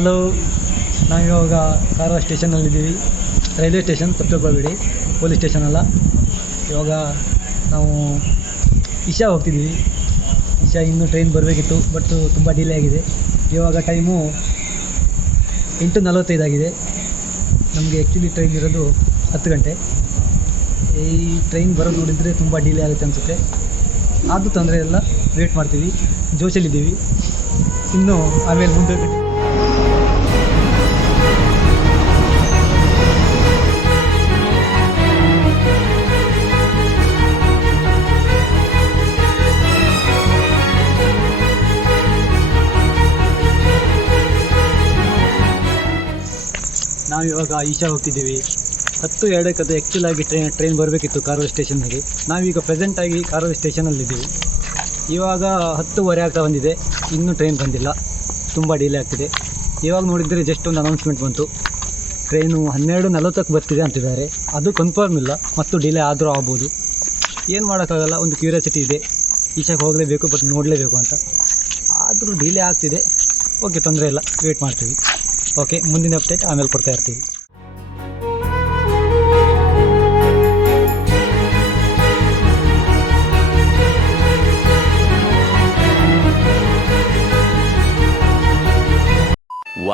Hello, ನಾವಿವಾಗ ಕಾರವಾರ ಸ್ಟೇಷನ್ನಲ್ಲಿದ್ದೀವಿ. Railway station, ತಪ್ಪಬೇಡಿ, ಪೊಲೀಸ್ ಸ್ಟೇಷನ್ ಅಲ್ಲ. ಇವಾಗ ನಾವು ಇಶಾ ಹೋಗ್ತಿದ್ದೀವಿ. ಇಶಾ ಇನ್ನೂ ಟ್ರೈನ್ ಬರಬೇಕಿತ್ತು, ಬಟ್ ತುಂಬ ಡಿಲೇ ಆಗಿದೆ. ಇವಾಗ ಟೈಮು 8:45 ಆಗಿದೆ. ನಮಗೆ ಆ್ಯಕ್ಚುಲಿ ಟ್ರೈನ್ ಇರೋದು 10 ಗಂಟೆ. ಈ ಟ್ರೈನ್ ಬರೋದು ನೋಡಿದರೆ ತುಂಬ ಡಿಲೇ ಆಗುತ್ತೆ ಅನಿಸುತ್ತೆ. ಆದರೂ ತೊಂದರೆ ಇಲ್ಲ, ವೇಟ್ ಮಾಡ್ತೀವಿ. ಜೋಶಲ್ಲಿದ್ದೀವಿ. ಇನ್ನು ಆಮೇಲೆ ಮುಂದೆ ನಾವಿವಾಗ ಈಶಾ ಹೋಗ್ತಿದ್ದೀವಿ. 10:02 ಆ್ಯಕ್ಚುಲಾಗಿ ಟ್ರೈನ್ ಬರಬೇಕಿತ್ತು ಕಾರವಾರ ಸ್ಟೇಷನ್ಗೆ. ನಾವೀಗ ಪ್ರೆಸೆಂಟಾಗಿ ಕಾರವಾರ ಸ್ಟೇಷನಲ್ಲಿದ್ದೀವಿ. ಇವಾಗ 10:15 ಆಗ್ತಾ ಬಂದಿದೆ, ಇನ್ನೂ ಟ್ರೈನ್ ಬಂದಿಲ್ಲ. ತುಂಬ ಡಿಲೇ ಆಗ್ತಿದೆ. ಇವಾಗ ನೋಡಿದರೆ ಜಸ್ಟ್ ಒಂದು ಅನೌನ್ಸ್ಮೆಂಟ್ ಬಂತು, ಟ್ರೈನು 12:40ಕ್ಕೆ ಬರ್ತಿದೆ ಅಂತಿದ್ದಾರೆ. ಅದು ಕನ್ಫರ್ಮ್ ಇಲ್ಲ, ಮತ್ತು ಡಿಲೇ ಆದರೂ ಆಗ್ಬೋದು. ಏನು ಮಾಡೋಕ್ಕಾಗಲ್ಲ, ಒಂದು ಕ್ಯೂರಿಯಾಸಿಟಿ ಇದೆ, ಈಶಾಕ್ಕೆ ಹೋಗಲೇಬೇಕು, ಬಟ್ ನೋಡಲೇಬೇಕು ಅಂತ. ಆದರೂ ಡಿಲೇ ಆಗ್ತಿದೆ. ಓಕೆ, ತೊಂದರೆ ಇಲ್ಲ, ವೇಟ್ ಮಾಡ್ತೀವಿ. ಓಕೆ, ಮುಂದಿನ ಅಪ್ಡೇಟ್ ಆಮೇಲೆ ಕೊಡ್ತಾ ಇರ್ತೀವಿ.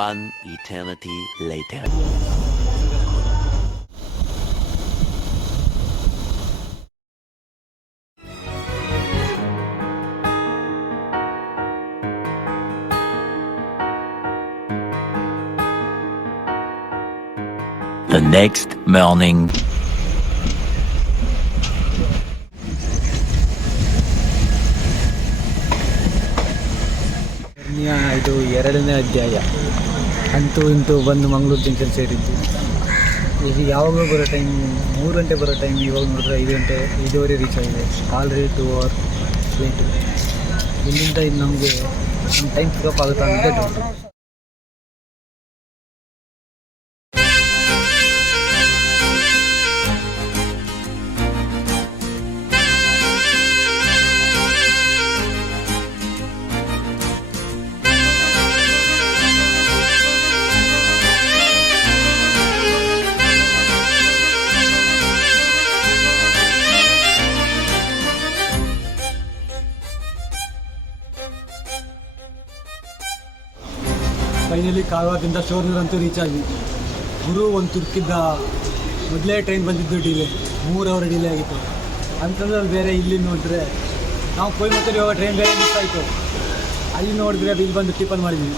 One eternity later. The next morning. ಇದು 2ನೇ ಅಧ್ಯಾಯ. ಅಂತೂ ಇಂತೂ ಬಂದು ಮಂಗಳೂರು ಜಂಕ್ಷನ್ ಸೇರಿದ್ದು. ಈಗ ಯಾವಾಗಲೂ ಬರೋ ಟೈಮ್ 3 ಗಂಟೆ ಬರೋ ಟೈಮ್, ಇವಾಗ ನೋಡಿದ್ರೆ 5 ಗಂಟೆ 5:15 ರೀಚ್ ಆಗಿದೆ. Already 2 hour late. ಇಲ್ಲಿಂದ ಇದು ನಮಗೆ ನಮ್ಮ ಟೈಮ್ ಪಿಕಪ್ ಆಗುತ್ತಾ ಅಂತ ಡೌಟ್. ಫೈನಲಿ ಕಾರವಾರದಿಂದ ಶೋರ್ನೂರಂತೂ ರೀಚ್ ಆಗಿ. ಗುರು ಒಂದು ತುರ್ಕಿದ್ದ, ಮೊದಲೇ ಟ್ರೈನ್ ಬಂದಿದ್ದು ಡಿಲೇ, 3 ಅವರ್ ಡಿಲೇ ಆಗಿತ್ತು. ಅಂತಂದ್ರೆ ಬೇರೆ ಇಲ್ಲಿ ನೋಡಿದ್ರೆ ನಾವು ಕೊಯಮತ್ತೂರು ಇವಾಗ ಟ್ರೈನ್ ಬೇರೆ ಮಿಸ್ ಆಯಿತು. ಅಲ್ಲಿ ನೋಡಿದ್ರೆ ಇಲ್ಲಿ ಬಂದು ಟಿಫನ್ ಮಾಡಿದ್ವಿ.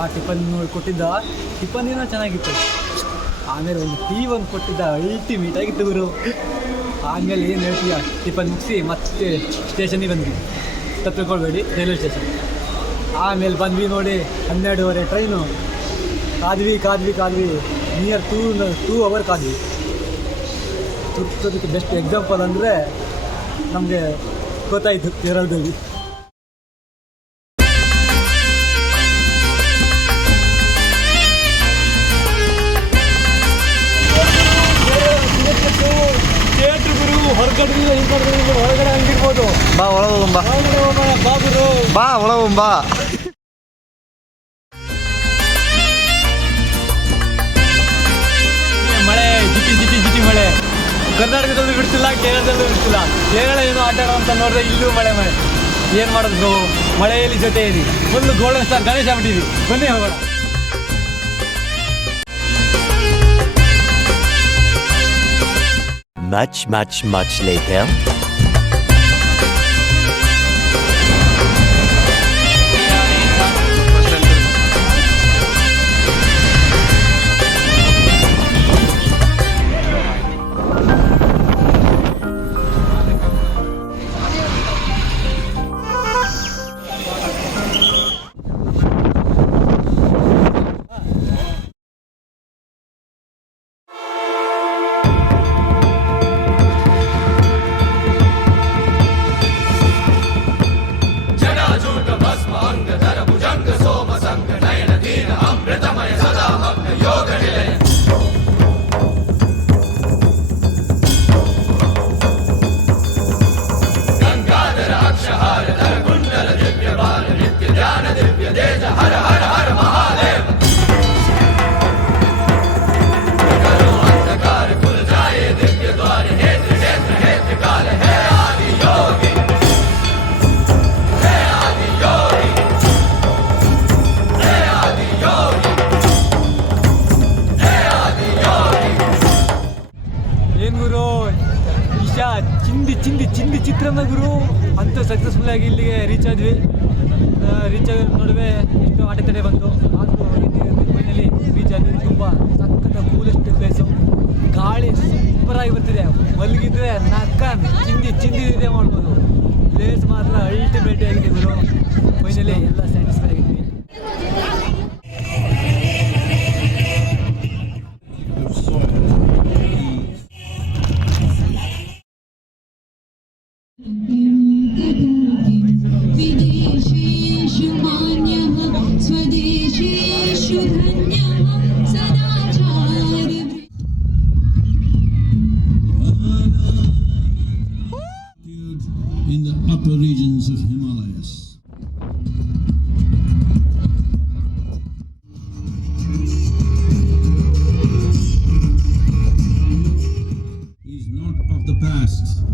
ಆ ಟಿಫನ್ ಕೊಟ್ಟಿದ್ದ ಟಿಫನ್ನೇನೋ ಚೆನ್ನಾಗಿತ್ತು. ಆಮೇಲೆ ಒಂದು ಟೀ ಒಂದು ಕೊಟ್ಟಿದ್ದ, ಅಲ್ಟಿಮೇಟ್ ಆಗಿತ್ತು ಗುರು. ಆಮೇಲೆ ಏನು ಹೇಳ್ತೀಯ, ಟಿಫನ್ ಮುಗಿಸಿ ಮತ್ತೆ ಸ್ಟೇಷನಿಗೆ ಬಂದ್ವಿ. ತಪ್ಪಿಕೊಳ್ಬೇಡಿ, ರೈಲ್ವೆ ಸ್ಟೇಷನ್. ಆಮೇಲೆ ಬಂದ್ವಿ ನೋಡಿ, 12:30 ಟ್ರೈನು. ಕಾದ್ವಿ ನಿಯರ್ 2 ಅವರ್ ಕಾದ್ವಿ. ತುರ್ತದಕ್ಕೆ ಬೆಸ್ಟ್ ಎಕ್ಸಾಂಪಲ್ ಅಂದರೆ ನಮಗೆ ಗೊತ್ತಾಯಿತು ಕೇರಳದಲ್ಲಿ. ಹೊರಗಡೆ ಹಂಗಿರ್ಬೋದು. ಬಾ ಒಳಗೋಗಂಬಾ, ಬಾ ಒಳಗೋಗಂಬಾ. ಮಳೆ ಜಿಟಿ ಮಳೆ. ಕರ್ನಾಟಕದಲ್ಲೂ ಬಿಡ್ತಿಲ್ಲ, ಕೇರಳದಲ್ಲೂ ಬಿಡ್ತಿಲ್ಲ. ಕೇರಳ ಏನೋ ಆಟ ಆಡೋ ಅಂತ ನೋಡಿದ್ರೆ ಇಲ್ಲೂ ಮಳೆ. ಏನು ಮಾಡೋದು, ಮಳೆಯಲ್ಲಿ ಜೊತೆ ಇರಿ. ಫುಲ್ಲು ಗೋಲ್ಡನ್ ಸ್ಟಾರ್ ಗಣೇಶ ಬಿಟ್ಟಿದ್ವಿ. ಬನ್ನಿ ಹೋಗೋಣ. Much later. ಚಿಂದಿ ಚಿತ್ರಾನ್ನ ಗುರು ಅಂತ ಸಕ್ಸಸ್ಫುಲ್ ಆಗಿ ಇಲ್ಲಿಗೆ ರೀಚ್ ಆದ್ವಿ. ರೀಚ್ ಆಗೋ ನಡುವೆ ಎಷ್ಟು ಅಡೆತಡೆ ಬಂತು, ಆದರೂ ಫೈನಲಿ ರೀಚ್ ಆದ್ವಿ. ತುಂಬ ಸಖತ್ತ ಕೂಲೆಸ್ಟ್ ಪ್ಲೇಸು, ಗಾಳಿ ಸೂಪರಾಗಿ ಬರ್ತಿದೆ. ಮಲಗಿದ್ರೆ ನಕ್ಕ ಚಿಂದಿ ಇದೆ ಮಾಡ್ಬೋದು. ಪ್ಲೇಸ್ ಮಾತ್ರ ಅಲ್ಟಿಮೇಟ್ ಆಗಿದೆ ಗುರು. ಫೈನಲಿ ಎಲ್ಲ satisfy ಆಗಿದ್ವಿ. In the upper regions of Himalayas. He's not of the past.